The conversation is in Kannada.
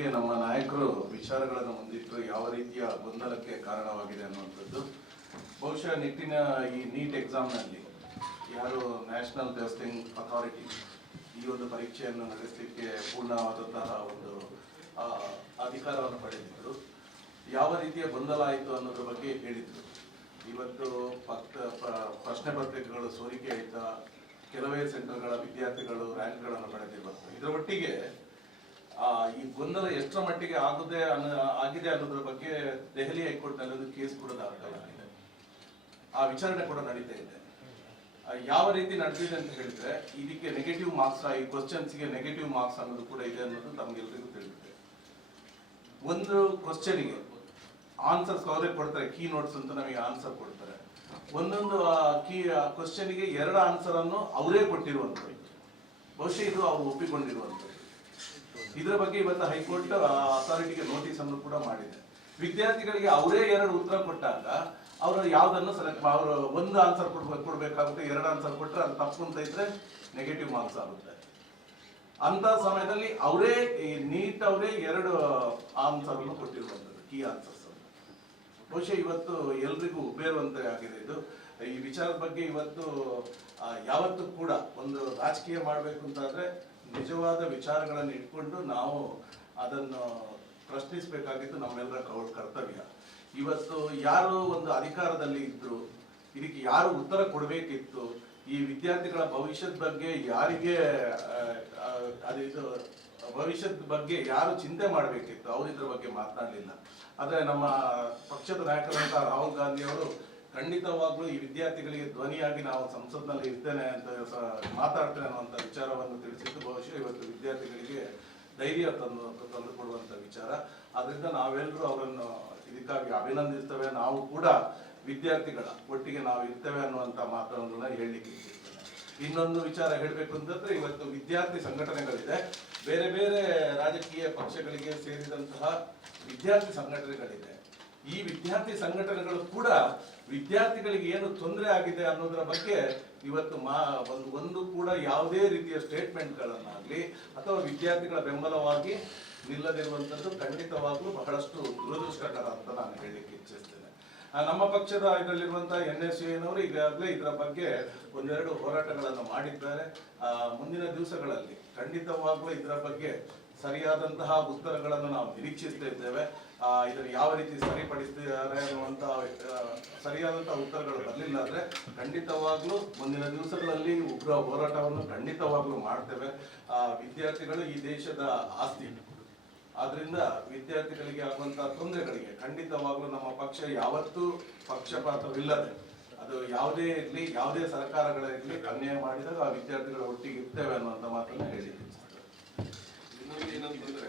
ಬಗ್ಗೆ ನಮ್ಮ ನಾಯಕರು ವಿಚಾರಗಳನ್ನು ಹೊಂದಿಟ್ಟು ಯಾವ ರೀತಿಯ ಗೊಂದಲಕ್ಕೆ ಕಾರಣವಾಗಿದೆ ಅನ್ನುವಂಥದ್ದು. ಬಹುಶಃ ನಿಟ್ಟಿನ ಈ ನೀಟ್ ಎಕ್ಸಾಮ್ನಲ್ಲಿ ಯಾರು ನ್ಯಾಷನಲ್ ಟೆಸ್ಟಿಂಗ್ ಅಥಾರಿಟಿ ಈ ಒಂದು ಪರೀಕ್ಷೆಯನ್ನು ನಡೆಸಲಿಕ್ಕೆ ಪೂರ್ಣವಾದಂತಹ ಒಂದು ಅಧಿಕಾರವನ್ನು ಪಡೆದಿದ್ದರು. ಯಾವ ರೀತಿಯ ಗೊಂದಲ ಆಯಿತು ಅನ್ನೋದ್ರ ಬಗ್ಗೆ ಹೇಳಿದರು. ಇವತ್ತು ಪಕ್ಕ ಪ್ರಶ್ನೆ ಪತ್ರಿಕೆಗಳು ಸೋರಿಕೆ ಆಯ್ತಾ, ಕೆಲವೇ ಸೆಂಟರ್ಗಳ ವಿದ್ಯಾರ್ಥಿಗಳು ರ್ಯಾಂಕ್ಗಳನ್ನು ಪಡೆದಿರುವಂತ ಇದರ ಒಟ್ಟಿಗೆ ಈ ಗೊಂದಲ ಎಷ್ಟರ ಮಟ್ಟಿಗೆ ಆಗುದೇ ಆಗಿದೆ ಅನ್ನೋದ್ರ ಬಗ್ಗೆ ದೆಹಲಿ ಹೈಕೋರ್ಟ್ನಲ್ಲಿ ಒಂದು ಕೇಸ್ ಕೂಡ ದಾಖಲಾಗಿದೆ. ಆ ವಿಚಾರಣೆ ಕೂಡ ನಡೀತಾ ಇದೆ. ಯಾವ ರೀತಿ ನಡೆದಿದೆ ಅಂತ ಹೇಳಿದ್ರೆ, ಇದಕ್ಕೆ ನೆಗೆಟಿವ್ ಮಾರ್ಕ್ಸ್ ಈ ಕ್ವಶನ್ಸ್ಗೆ ನೆಗೆಟಿವ್ ಮಾರ್ಕ್ಸ್ ಅನ್ನೋದು ಕೂಡ ಇದೆ ಅನ್ನೋದು ತಮಗೆಲ್ಲರಿಗೂ ತಿಳಿದಿದೆ. ಒಂದು ಕ್ವಶನ್ಗೆ ಆನ್ಸರ್ಸ್ ಅವರೇ ಕೊಡ್ತಾರೆ ಕೀ ನೋಟ್ಸ್ ಅಂತ ನಮಗೆ ಆನ್ಸರ್ ಕೊಡ್ತಾರೆ. ಒಂದೊಂದು ಕೀ ಕ್ವಶನ್ಗೆ ಎರಡು ಆನ್ಸರ್ ಅನ್ನು ಅವರೇ ಕೊಟ್ಟಿರುವಂಥದ್ದು. ಬಹುಶಃ ಇದು ಅವರು ಒಪ್ಪಿಕೊಂಡಿರುವಂಥದ್ದು. ಇದರ ಬಗ್ಗೆ ಇವತ್ತು ಹೈಕೋರ್ಟ್ ಅಥಾರಿಟಿಗೆ ನೋಟಿಸ್ ಅನ್ನು ಕೂಡ ಮಾಡಿದೆ. ವಿದ್ಯಾರ್ಥಿಗಳಿಗೆ ಅವರೇ ಎರಡು ಉತ್ತರ ಕೊಟ್ಟಾಗ ಅವರು ಯಾವ್ದನ್ನು ಸೆಲೆಕ್ಟ್ ಅವರು ಒಂದು ಆನ್ಸರ್ ಕೊಡ್ಬೇಕು ಕೊಡ್ಬೇಕಾಗುತ್ತೆ, ಎರಡು ಆನ್ಸರ್ ಕೊಟ್ಟರೆ ಅದು ತಪ್ಪು ಅಂತ ಇದ್ರೆ ನೆಗೆಟಿವ್ ಮಾರ್ಕ್ಸ್ ಆಗುತ್ತೆ. ಅಂತ ಸಮಯದಲ್ಲಿ ಅವರೇ ನೀಟ್ ಅವರೇ ಎರಡು ಆನ್ಸರ್ ಕೊಟ್ಟಿರುವಂಥದ್ದು ಕೀ ಆನ್ಸರ್ಸ್ ಬಹುಶಃ ಇವತ್ತು ಎಲ್ರಿಗೂ ಉಪೇರುವಂತೆ ಆಗಿದೆ ಇದು. ಈ ವಿಚಾರದ ಬಗ್ಗೆ ಇವತ್ತು ಯಾವತ್ತೂ ಕೂಡ ಒಂದು ರಾಜಕೀಯ ಮಾಡಬೇಕು ಅಂತಂದರೆ ನಿಜವಾದ ವಿಚಾರಗಳನ್ನು ಇಟ್ಕೊಂಡು ನಾವು ಅದನ್ನು ಪ್ರಶ್ನಿಸಬೇಕಾಗಿದ್ದು ನಮ್ಮೆಲ್ಲರ ಕರ್ತವ್ಯ. ಇವತ್ತು ಯಾರು ಒಂದು ಅಧಿಕಾರದಲ್ಲಿ ಇದ್ರು, ಇದಕ್ಕೆ ಯಾರು ಉತ್ತರ ಕೊಡಬೇಕಿತ್ತು, ಈ ವಿದ್ಯಾರ್ಥಿಗಳ ಭವಿಷ್ಯದ ಬಗ್ಗೆ ಯಾರಿಗೆ ಅದು ಭವಿಷ್ಯದ ಬಗ್ಗೆ ಯಾರು ಚಿಂತೆ ಮಾಡಬೇಕಿತ್ತು, ಅವ್ರು ಇದ್ರ ಬಗ್ಗೆ ಮಾತನಾಡಲಿಲ್ಲ. ಆದರೆ ನಮ್ಮ ಪಕ್ಷದ ನಾಯಕರಂತ ರಾಹುಲ್ ಗಾಂಧಿಯವರು ಖಂಡಿತವಾಗ್ಲೂ ಈ ವಿದ್ಯಾರ್ಥಿಗಳಿಗೆ ಧ್ವನಿಯಾಗಿ ನಾವು ಸಂಸತ್ನಲ್ಲಿ ಇರ್ತೇನೆ ಅಂತ ಮಾತಾಡ್ತೇನೆ ಅನ್ನುವಂಥ ವಿಚಾರವನ್ನು ತಿಳಿಸಿದ್ದು, ಬಹುಶಃ ಇವತ್ತು ವಿದ್ಯಾರ್ಥಿಗಳಿಗೆ ಧೈರ್ಯ ತಂದು ತಂದು ಕೊಡುವಂತ ವಿಚಾರ. ಅದರಿಂದ ನಾವೆಲ್ಲರೂ ಅವರನ್ನು ಇದಕ್ಕಾಗಿ ಅಭಿನಂದಿಸ್ತೇವೆ. ನಾವು ಕೂಡ ವಿದ್ಯಾರ್ಥಿಗಳ ಒಟ್ಟಿಗೆ ನಾವು ಇರ್ತೇವೆ ಅನ್ನುವಂಥ ಮಾತನ್ನು ಹೇಳಲಿಕ್ಕೆ ಇನ್ನೊಂದು ವಿಚಾರ ಹೇಳಬೇಕು ಅಂತಂದ್ರೆ ಇವತ್ತು ವಿದ್ಯಾರ್ಥಿ ಸಂಘಟನೆಗಳಿದೆ. ಬೇರೆ ಬೇರೆ ರಾಜಕೀಯ ಪಕ್ಷಗಳಿಗೆ ಸೇರಿದಂತಹ ವಿದ್ಯಾರ್ಥಿ ಸಂಘಟನೆಗಳಿದೆ. ಈ ವಿದ್ಯಾರ್ಥಿ ಸಂಘಟನೆಗಳು ಕೂಡ ವಿದ್ಯಾರ್ಥಿಗಳಿಗೆ ಏನು ತೊಂದರೆ ಆಗಿದೆ ಅನ್ನೋದರ ಬಗ್ಗೆ ಇವತ್ತು ಮಾ ಒಂದು ಒಂದು ಕೂಡ ಯಾವುದೇ ರೀತಿಯ ಸ್ಟೇಟ್ಮೆಂಟ್ಗಳನ್ನಾಗಲಿ ಅಥವಾ ವಿದ್ಯಾರ್ಥಿಗಳ ಬೆಂಬಲವಾಗಿ ನಿಲ್ಲದಿರುವಂಥದ್ದು ಖಂಡಿತವಾಗ್ಲೂ ಬಹಳಷ್ಟು ದುರದೃಷ್ಟಕರ ಅಂತ ನಾನು ಹೇಳಲಿಕ್ಕೆ ಇಚ್ಛಿಸ್ತೇನೆ. ನಮ್ಮ ಪಕ್ಷದ ಇದರಲ್ಲಿರುವಂತಹ ಎನ್ ಎಸ್ ಎನವರು ಈಗಾಗಲೇ ಇದರ ಬಗ್ಗೆ ಒಂದೆರಡು ಹೋರಾಟಗಳನ್ನು ಮಾಡಿದ್ದಾರೆ. ಮುಂದಿನ ದಿವಸಗಳಲ್ಲಿ ಖಂಡಿತವಾಗ್ಲೂ ಇದರ ಬಗ್ಗೆ ಸರಿಯಾದಂತಹ ಉತ್ತರಗಳನ್ನು ನಾವು ನಿರೀಕ್ಷಿಸ್ತಾ ಇದ್ದೇವೆ. ಇದನ್ನು ಯಾವ ರೀತಿ ಸರಿಪಡಿಸ್ತಿದ್ದಾರೆ ಅನ್ನುವಂತಹ ಸರಿಯಾದಂತಹ ಉತ್ತರಗಳು ಬರಲಿಲ್ಲ ಅಂದ್ರೆ ಖಂಡಿತವಾಗ್ಲೂ ಮುಂದಿನ ದಿವಸಗಳಲ್ಲಿ ಉಗ್ರ ಹೋರಾಟವನ್ನು ಖಂಡಿತವಾಗ್ಲೂ ಮಾಡ್ತೇವೆ. ವಿದ್ಯಾರ್ಥಿಗಳು ಈ ದೇಶದ ಆಸ್ತಿ. ಆದ್ರಿಂದ ವಿದ್ಯಾರ್ಥಿಗಳಿಗೆ ಆಗುವಂತಹ ತೊಂದರೆಗಳಿಗೆ ಖಂಡಿತವಾಗ್ಲೂ ನಮ್ಮ ಪಕ್ಷ ಯಾವತ್ತೂ ಪಕ್ಷಪಾತವಿಲ್ಲದೆ ಅದು ಯಾವುದೇ ಇರಲಿ, ಯಾವುದೇ ಸರ್ಕಾರಗಳಿರಲಿ ಅನ್ಯಾಯ ಮಾಡಿದಾಗ ಆ ವಿದ್ಯಾರ್ಥಿಗಳ ಒಟ್ಟಿಗೆ ಇರ್ತೇವೆ ಅನ್ನುವಂತ ಮಾತನ್ನು ಹೇಳಿದ್ದೀನಿ. ಇನ್ನೊಂದು ಏನಂತಂದ್ರೆ